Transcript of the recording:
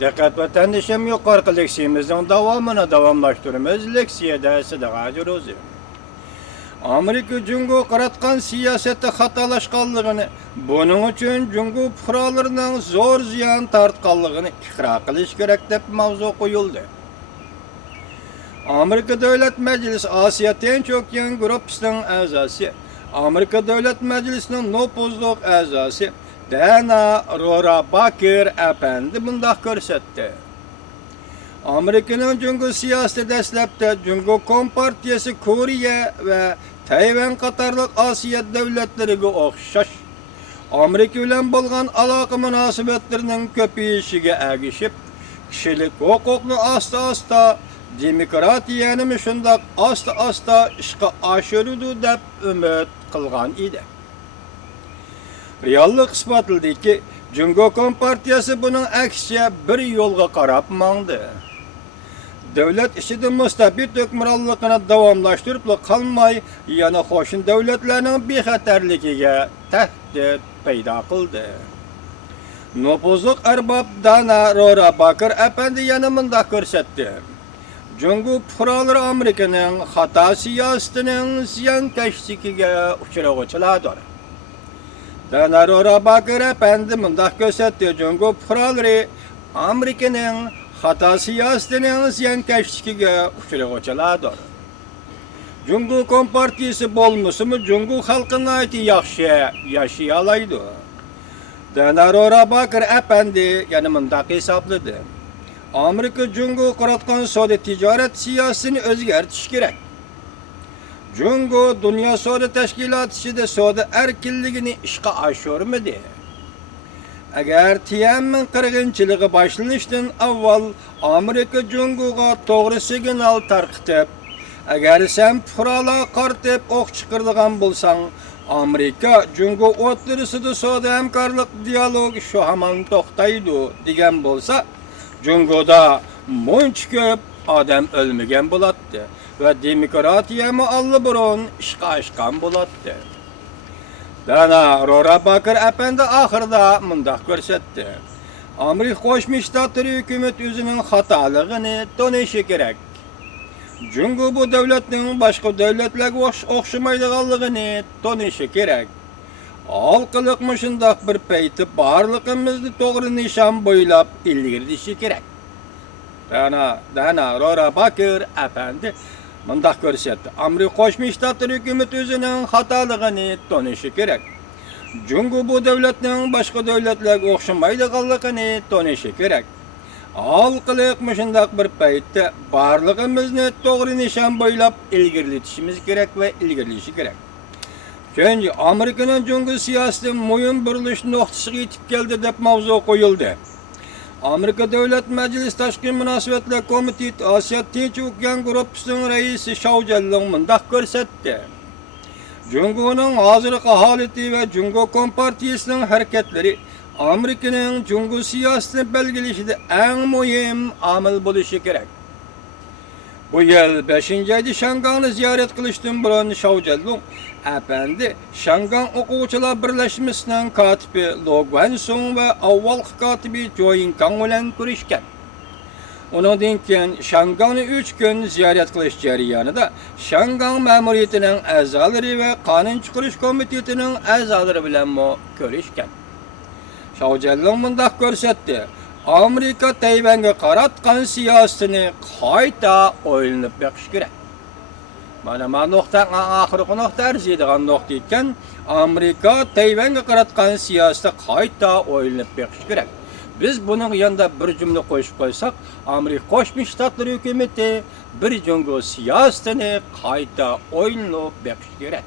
Dikkat vatandaşım yukarı leksiyemizin devamını devamlaştırmamız leksiye dersi de gacırız. Amerika Cungo qaratqan siyaseti xatalaşqanlığını, bunun için Cungo fuqarolarının zor ziyan tartqanlığını iqrar qilish kerak deb mavzu qo'yildi. Amerika Davlat Meclisi Asiya Tinch okean gruppasining a'zosi, Amerika Davlat Meclisining nopozliq a'zosi Dana Rohrabacher apandi bundaq ko'rsatdi. Amerika'nın Cungo siyaseti dastlabda Cungo Kompartiyasi Koreya ve Tayvan qatarlıq Asiya davlatlariga o'xshash Amerika bilan bo'lgan aloqa munosabatlarining ko'payishiga ergishib, kishilik huquqni asta-asta demokratiyani shundoq asta-asta ishga oshirudi deb umid qilgan edi. Reallik isbotladiki, Cungo Kompartiyasi buning aksiga bir yo'lga qarab mangdi. Devlet işide mustabid hükümranlığını davamlaştırıp kalmay, yana qo'shni davlatlarning bexatarligiga tahdid paydo qildi. Nopozliq arbab Dana Rohrabacher apandi yana mundaq ko'rsatdi. Cungo fuqarolari Amerikaning xato siyosatining ziyonkashligiga uchrag'uvchilardir. Dana Rohrabacher apandi mundaq ko'rsatdi. Cungo fuqarolari Amerikaning xato siyosatining ziyonkashligiga uchrag'uvchilardir. Cungo Kompartiyasi bo'lmasimi, Cungo xalqining yaxshi yashay oladi. Dana Rohrabacher apandi yana mundaq hisobladi. Amerika Cungo qaratgan savdo tijorat siyosatini o'zgartirish kerak. Cungo dunyo savdo tashkiloti ichida savdo erkinligini ishga oshirmadi. Agar Tiananmen qirg'inchiligi boshlanishdan avval Amerika Cungoga to'g'ri signal tarqatib, agar sen fuqarolar qartib o'q chiqaradigan bo'lsang, Amerika Cungo o'rtasida savdo hamkorlik dialogi shu hamon to'xtaydi degan bo'lsa, Cungoda muncha ko'p odam o'lmagan bo'ladi va demokratiya allburun ishga oshgan bo'ladi. Dana Rohrabacher apandi oxirida mundaq ko'rsatdi. Amerika Qo'shma Shtatlari hukumat o'zining xatoligini tonishi kerak. Cungo bu davlatning boshqa davlatlarga o'xshamaydiganligini tonishi kerak. Halqiliq shundoq bir payti barlig'imizni to'g'ri nishon bo'ylab ilgirilishi kerak. Dana Rohrabacher apandi mundaq ko'rsatdi. Amerika Qo'shma Shtatlari hukumat o'zining xatoligini tonishi kerak. Cungo bu davlatning boshqa davlatlarga o'xshamaydiganligini tonishi kerak. Halqiliq shundoq bir paytda barlig'imizni to'g'ri nishon bo'ylab ilgirlatishimiz kerak va ilgirilishi kerak. Chunki Amerikaning Cungo siyosati muhim burilish nuqtasiga yetib keldi deb mavzu qo'yildi. Amerika Davlat Majlisi Tashqi munosabatlar komiteti Osiyo Tinch okean gruppasining raisi Shoujalong mundaq ko'rsatdi. Cungoning hozirgi holati va Cungo Kompartiyasining harakatlari Amerikaning Cungo siyosatini belgilashida eng muhim omil bo'lishi kerak. Bu yil 5-oyda Shangani ziyorat qilishdan burun Shoujalong apandi Shangang o'quvchilar birlashmasining kotibi Lo Guansong va avvalgi kotibi Jo Yinkang bilan ko'rishgan. Undan keyin Shangani 3 kun ziyorat qilish jarayonida Shangang ma'muriyatining a'zolari va qonun chiqarish komitetining a'zolari bilan ko'rishgan. Shoujalong mundaq ko'rsatdi. Amerika Tayvanga qaratgan siyosatini qayta o'ylanib beqish kerak. Mana nuqta oxirgi nuqta arziydigan nuqta ekan, Amerika Tayvanga qaratgan siyosatni qayta o'ylanib beqish kerak. Biz buning yanında bir jumla qo'shib qo'ysak, Amerika Qo'shma Shtatlari hukumati bir Cungo siyosatini qayta o'ylanib beqish kerak.